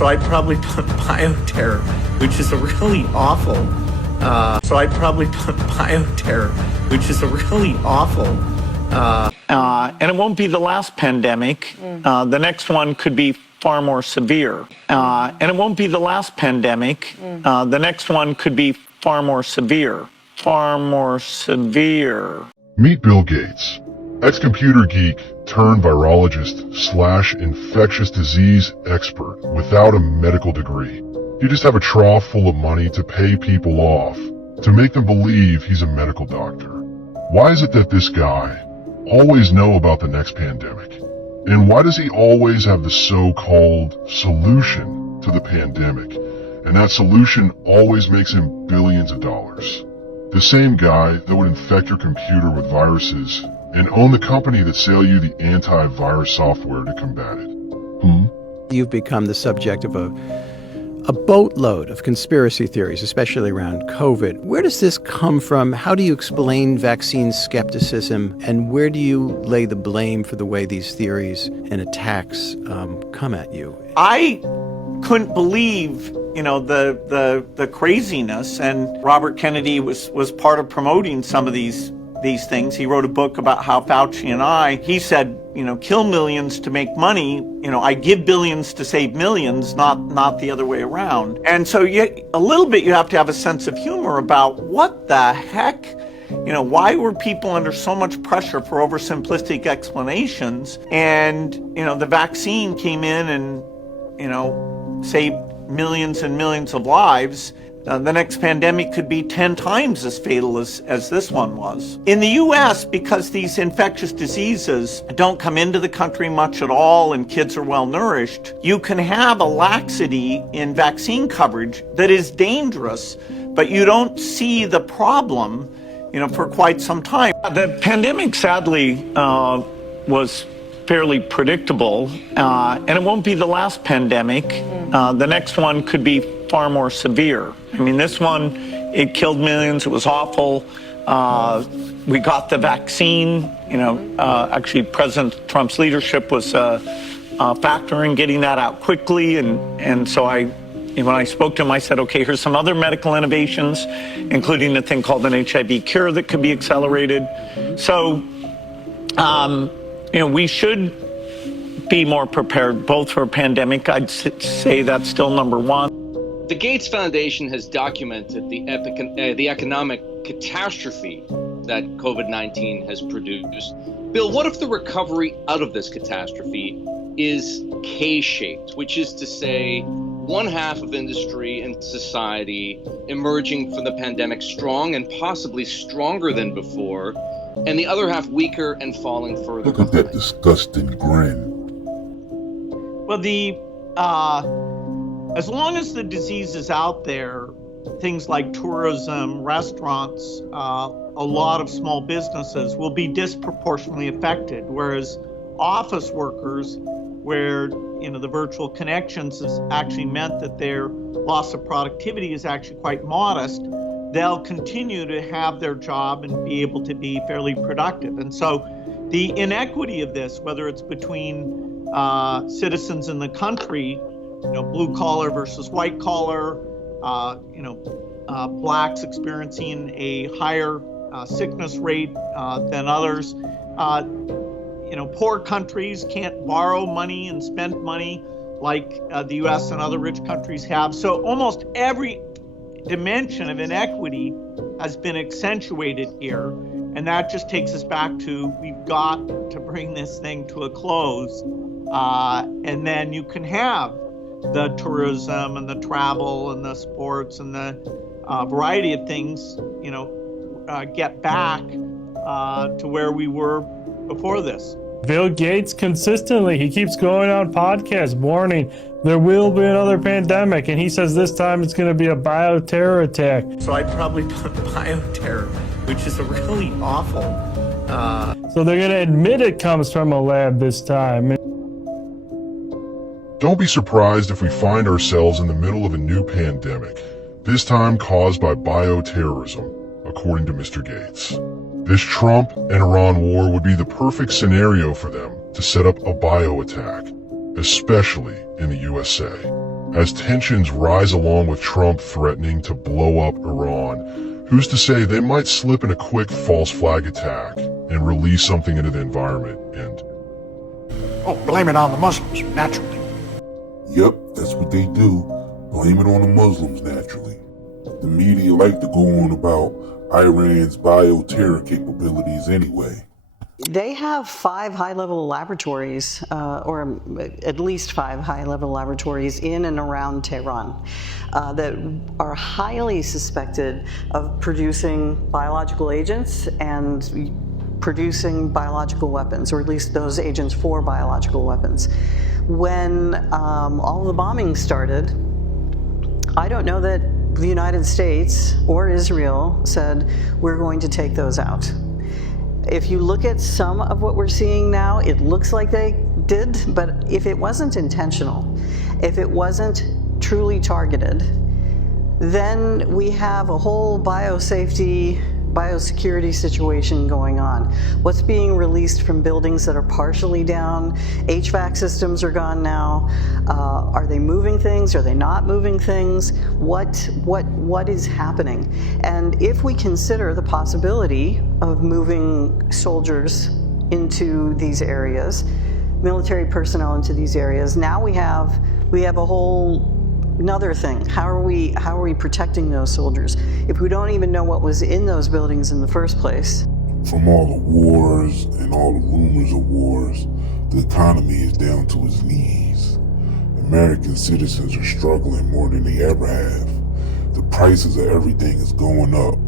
So I'd probably put bioterror, which is a really awful. And it won't be the last pandemic. The next one could be far more severe. And it won't be the last pandemic. The next one could be far more severe. Meet Bill Gates, ex-computer geek turned virologist / infectious disease expert without a medical degree. You just have a trough full of money to pay people off, to make them believe he's a medical doctor. Why is it that this guy always know about the next pandemic? And why does he always have the so-called solution to the pandemic? And that solution always makes him billions of dollars. The same guy that would infect your computer with viruses and own the company that sell you the antivirus software to combat it. You've become the subject of a boatload of conspiracy theories, especially around COVID. Where does this come from? How do you explain vaccine skepticism? And where do you lay the blame for the way these theories and attacks come at you? I couldn't believe, the craziness, and Robert Kennedy was part of promoting some of these things. He wrote a book about how Fauci and he said, kill millions to make money. I give billions to save millions, not the other way around. And so a little bit you have to have a sense of humor about what the heck, why were people under so much pressure for oversimplistic explanations? And, the vaccine came in and, saved millions and millions of lives. The next pandemic could be 10 times as fatal as this one was. In the U.S., because these infectious diseases don't come into the country much at all and kids are well nourished, you can have a laxity in vaccine coverage that is dangerous, but you don't see the problem, for quite some time. The pandemic, sadly, was fairly predictable, and it won't be the last pandemic. The next one could be far more severe. I mean, this one, it killed millions. It was awful. We got the vaccine. Actually, President Trump's leadership was a factor in getting that out quickly. And so when I spoke to him, I said, okay, here's some other medical innovations, including a thing called an HIV cure that could be accelerated. So, we should be more prepared, both for a pandemic. I'd say that's still number one. The Gates Foundation has documented the economic catastrophe that COVID-19 has produced. Bill, what if the recovery out of this catastrophe is K-shaped, which is to say one half of industry and society emerging from the pandemic strong and possibly stronger than before, and the other half weaker and falling further behind? Look at that disgusting grin. Well, as long as the disease is out there, things like tourism, restaurants, a lot of small businesses will be disproportionately affected, whereas office workers, where the virtual connections has actually meant that their loss of productivity is actually quite modest, they'll continue to have their job and be able to be fairly productive. And so the inequity of this, whether it's between citizens in the country, blue collar versus white collar, blacks experiencing a higher sickness rate than others. Poor countries can't borrow money and spend money like the U.S. and other rich countries have. So almost every dimension of inequity has been accentuated here. And that just takes us back to, we've got to bring this thing to a close. And then you can have the tourism and the travel and the sports and the variety of things, get back to where we were before this. Bill Gates consistently, he keeps going on podcasts warning there will be another pandemic, and he says this time it's going to be a bioterror attack. So I'd probably put bioterror, which is a really awful. So they're going to admit it comes from a lab this time. Don't be surprised if we find ourselves in the middle of a new pandemic, this time caused by bioterrorism, according to Mr. Gates. This Trump and Iran war would be the perfect scenario for them to set up a bio attack, especially in the USA. As tensions rise along with Trump threatening to blow up Iran, who's to say they might slip in a quick false flag attack and release something into the environment and... Oh, blame it on the Muslims, naturally. Yep, that's what they do. Blame it on the Muslims, naturally. The media like to go on about Iran's bioterror capabilities anyway. They have 5 high-level laboratories, or at least 5 high-level laboratories in and around Tehran that are highly suspected of producing biological agents and producing biological weapons, or at least those agents for biological weapons. When all the bombing started, I don't know that the United States or Israel said, we're going to take those out. If you look at some of what we're seeing now, it looks like they did, but if it wasn't intentional, if it wasn't truly targeted, then we have a whole biosafety, biosecurity situation going on. What's being released from buildings that are partially down? HVAC systems are gone now. Are they moving things? Are they not moving things? What is happening? And if we consider the possibility of moving soldiers into these areas, military personnel into these areas, now we have a whole another thing. How are we protecting those soldiers if we don't even know what was in those buildings in the first place? From all the wars and all the rumors of wars, the economy is down to its knees. American citizens are struggling more than they ever have. The prices of everything is going up.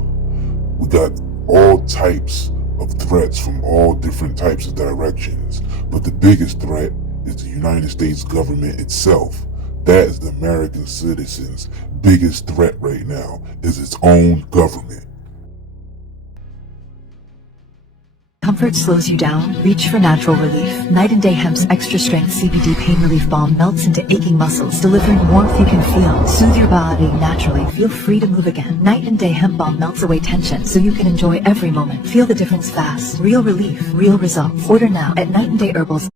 We got all types of threats from all different types of directions, but the biggest threat is the United States government itself. That is the American citizens' biggest threat right now, is its own government. Comfort slows you down? Reach for natural relief. Night and Day Hemp's extra strength CBD pain relief balm melts into aching muscles, delivering warmth you can feel. Soothe your body naturally. Feel free to move again. Night and Day Hemp balm melts away tension so you can enjoy every moment. Feel the difference fast. Real relief, real results. Order now at Night and Day Herbals.